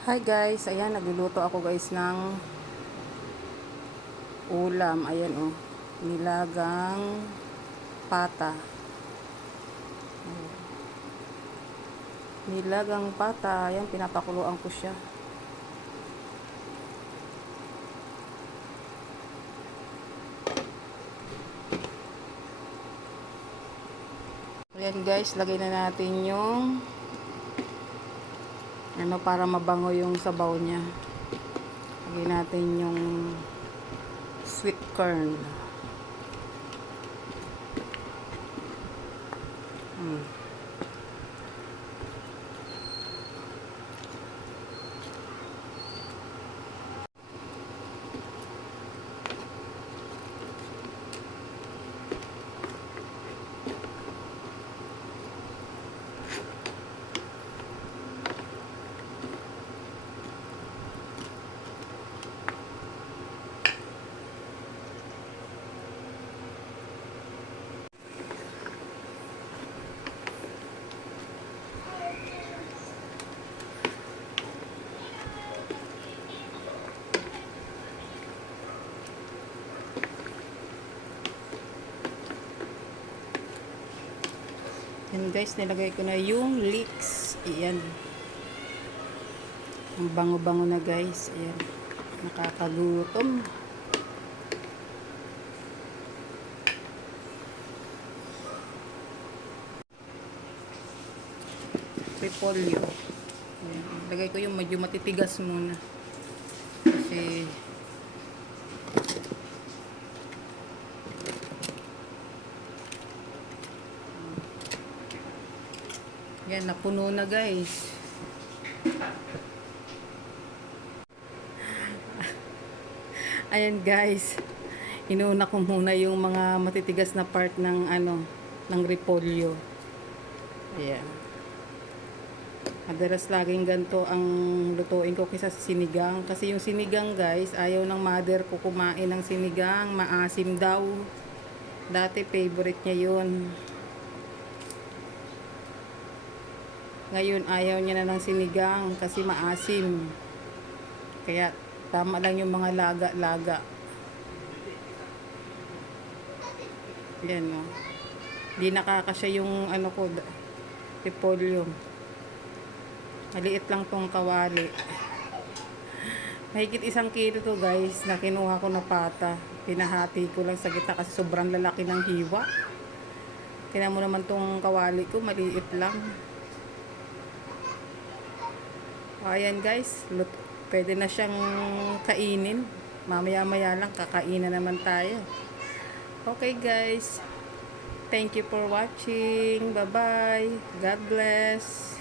Hi guys, ayan nagluluto ako guys ng ulam. Ayan oh, nilagang pata. Nilagang pata, ayan pinapakuluan ko siya. Ayan guys, lagay na natin yung ano para mabango yung sabaw niya. Lagay natin yung sweet corn. Hmm. Yan guys, nilagay ko na yung leeks. Ayan. Ang bango-bango na guys. Ayan. Nakakagutom. Repolyo. Ayan. Lagay ko yung medyo matitigas muna. Kasi Yan, napuno na guys. Ayan guys. Inuuna ko muna yung mga matitigas na part ng ano, ng repolyo. Ayan. Madalas laging ganito ang lutuin ko kaysa sa sinigang. Kasi yung sinigang guys, ayaw ng mother ko kumain ng sinigang. Maasim daw. Dati favorite niya yun. Ngayon, ayaw niya na ng sinigang kasi maasim. Kaya, tama lang yung mga laga-laga. Yan, no. Hindi nakakasya yung ano ko, repolyo. Maliit lang tong kawali. Mahigit isang kilo to guys, na kinuha ko na pata. Pinahati ko lang sa gitna kasi sobrang lalaki ng hiwa. Kaya mo naman tong kawali ko, maliit lang. Ayan guys, lut pwede na siyang kainin. Mamaya-maya lang kakainin naman tayo. Okay guys, thank you for watching. Bye-bye. God bless.